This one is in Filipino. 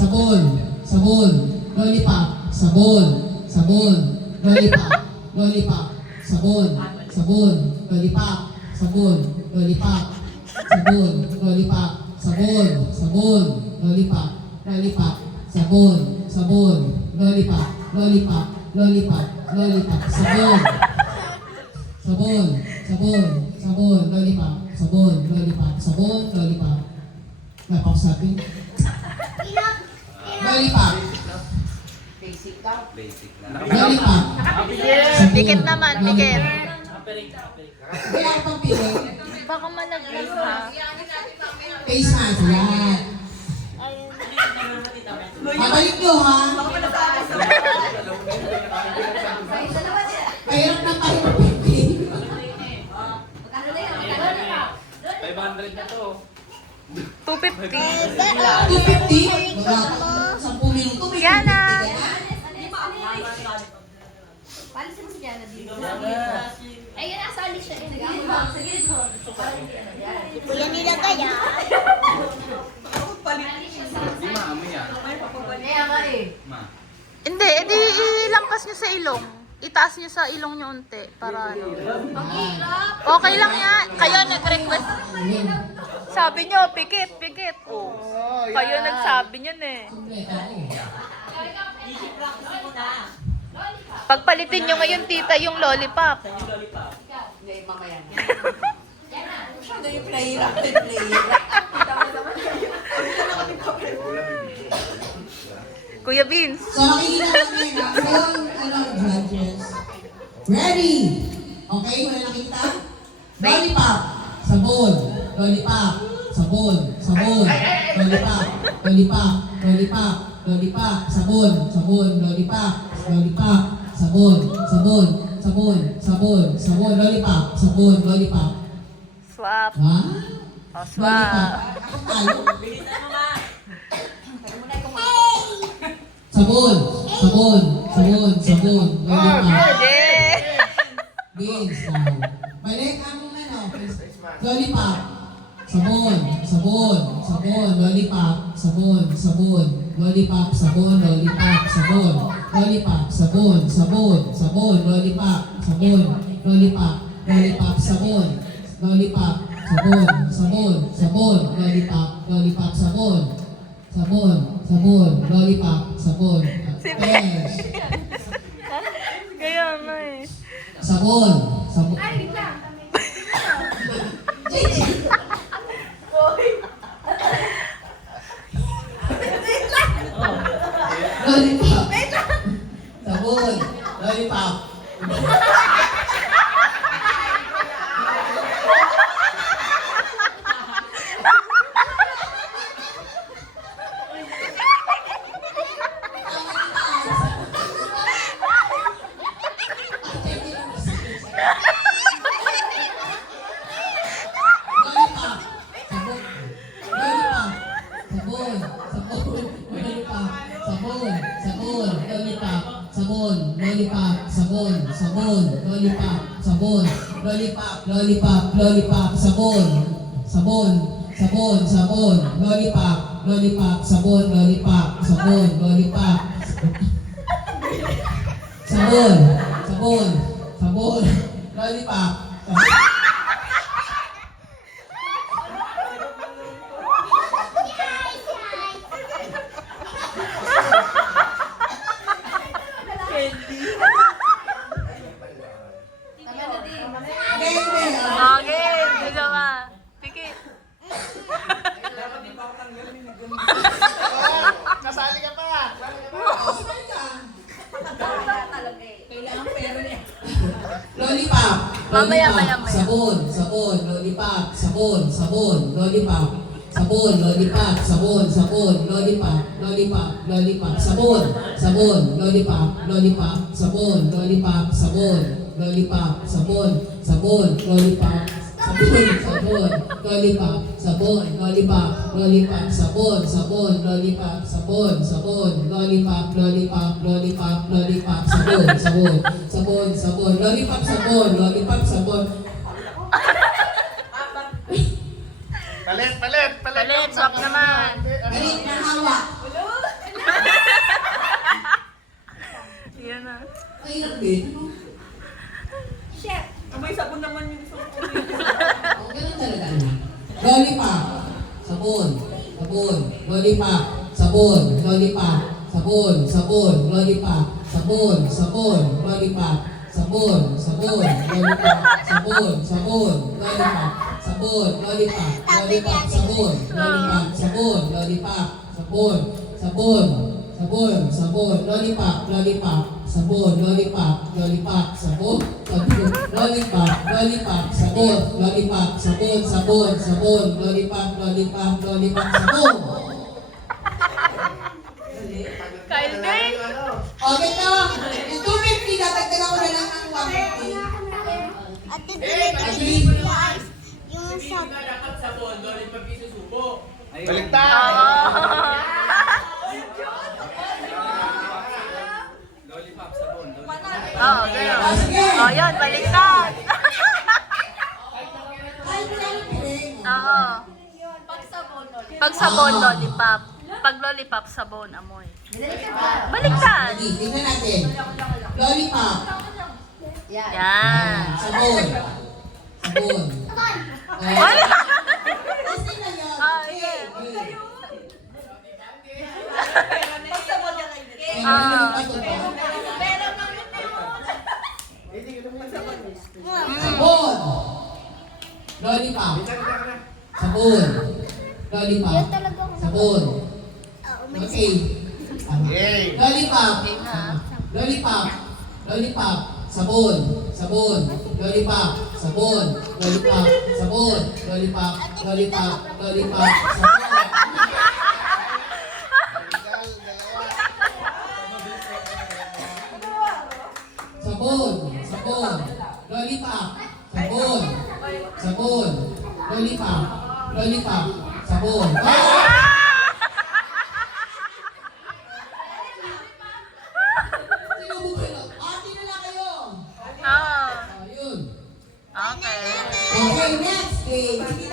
sabon, sabon, lollipop, sabon, sabon, lollipop, lollipop, sabon, sabon, lollipop, sabon, lollipop, sabon, lollipop, sabon, sabon, lollipop, lollipop, sabon, sabon, lollipop, lollipop, lollipop, lollipop, sabon, sabon, sabon, sabon, lollipop, sabon, lollipop, sabon, lollipop. Napakasabi. Lollipop. Basic lang. Lollipop. Dikit naman, dikit. Kaya ako pang pili. Baka malaglag ha. Face mask. Yan. Babalik nyo ha. Pahirap na pahirap pili. 500 na to. 250. 250? Mga 10 minuto may Yana. 250 ka na. Palisin mo si Diana dito. Ayun, asali siya. Sa gilid mo. Kuya nilagay ah. Di maamo yan. Kaya nga eh. Ma. Hindi, edi ilampas nyo sa ilong. Itaas nyo sa ilong nyo unti. Para ano. Okay lang yan. Kayo nag-request. Sabi nyo, pikit, pikit. Oh. Kayo nagsabi nyo eh. Pagpalitin nyo ngayon, tita, yung lollipop. Hindi, mamaya na. Ano yung playera? Kuya Vince. So makikita namin ang judges. Ready? Okay, wala nakita? Lollipop. Sabon. Lollipop. Sabon. Sabon. Lollipop. Lollipop. Lollipop. Lollipop. Sabon. Sabon. Lollipop. Lollipop. Sabon. Sabon. Sabon. Sabon. Sabon. Lollipop. Sabon. Lollipop. Swap. Ha? O, swap. Tayo? Sabon. Sabon. Sabon. Sabon. Lollipop. Yeah. Beans. Balik ang ano. Lollipop. Sabon. Sabon. Sabon. Lollipop. Sabon. Sabon. Lollipop. Sabon. Lollipop. Sabon. Lollipop. Sabon. Sabon. Sabon. Lollipop. Sabon. Lollipop. Lollipop. Sabon. Lollipop. Sabon. Sabon. Sabon. Lollipop. Lollipop. Sabon. Sabon. Sabon. Lollipop. Sabon. Yes. Kaya nga eh. Sabon. Sabon. Lollipop. Sabon. Lollipop. Lollipop, lollipop, sabon, sabon, sabon, sabon, lollipop, lollipop, sabon, lollipop, sabon, lollipop, sabon, sabon, sabon, lollipop, sabon. Okay, dito ba? Pikit. Kasali ka pa! Kailangan pera niya. Lollipop, Mamaya, lollipop, maya, maya. sabon, sabon, lollipop, sabon, sabon, lollipop, sabon, lollipop, sabon, sabon, lollipop, lollipop, lollipop, sabon, sabon, lollipop, lollipop, sabon, lollipop, sabon, lollipop, sabon, sabon, lollipop, sabon, sabon, lollipop, sabon, lollipop, lollipop, sabon, sabon, lollipop, sabon, sabon, lollipop, lollipop, lollipop, lollipop, sabon, sabon, sabon, sabon, lollipop, sabon, lollipop, sabon. Palit, palit, palit! Palit, swap naman. Galit na hawak. din. Chef. May sabon naman yung sabon. Oh, ganun talaga anak. Lollipop. Sabon. Sabon. Lollipop. Sabon. Lollipop. Sabon. Sabon. Lollipop. Sabon. Sabon. Lollipop. Sabon. Sabon. Lollipop. Sabon. Sabon. Lollipop. Sabon. Lollipop. Lollipop. Sabon. Lollipop. Sabon. Lollipop. Sabon. Sabon. Sabon. Sabon. Lollipop. Lollipop. Sabon. Lollipop. Lollipop. Sabon. Sabon. Lollipop. Lollipop. Sabon. Lollipop. Sabon. Sabon. Sabon. Lollipop. Lollipop. Lollipop. Sabon. Kyle Day. Okay to. Yung 250, dadagdagan ko na lang ng 150. Ate, dili guys. Yung sa... Dapat sabon, doon yung pag-isusubo. Baliktad! Lollipop, sabon. Oo, gano'n. Oh, yun, baliktad. Ay, wala nang piling. Oo. Pag sabon, lollipop. Pag lollipop, sabon, amoy. Baliktad. Sige, tingnan natin. Lollipop. Yan. Sabon. Sabon. Baliktad. Testing na yun. Ah, yeah. Pagsabon niya kayo. Sabon. Lollipop. Sabon. Lollipop. Sabon. Okay. Yay! Lollipop. Lollipop. Lollipop. Sabon. Sabon. Lollipop. Sabon. Lollipop. Sabon. Lollipop. Lollipop. Lollipop. Sabon. Sabon. Sabon. Lollipop. Sabon. Sabon. Lollipop. Lollipop. Sabon. Sino mo kayo? Ate na lang kayo. Ah, Ayun. okay. Okay, next. Okay.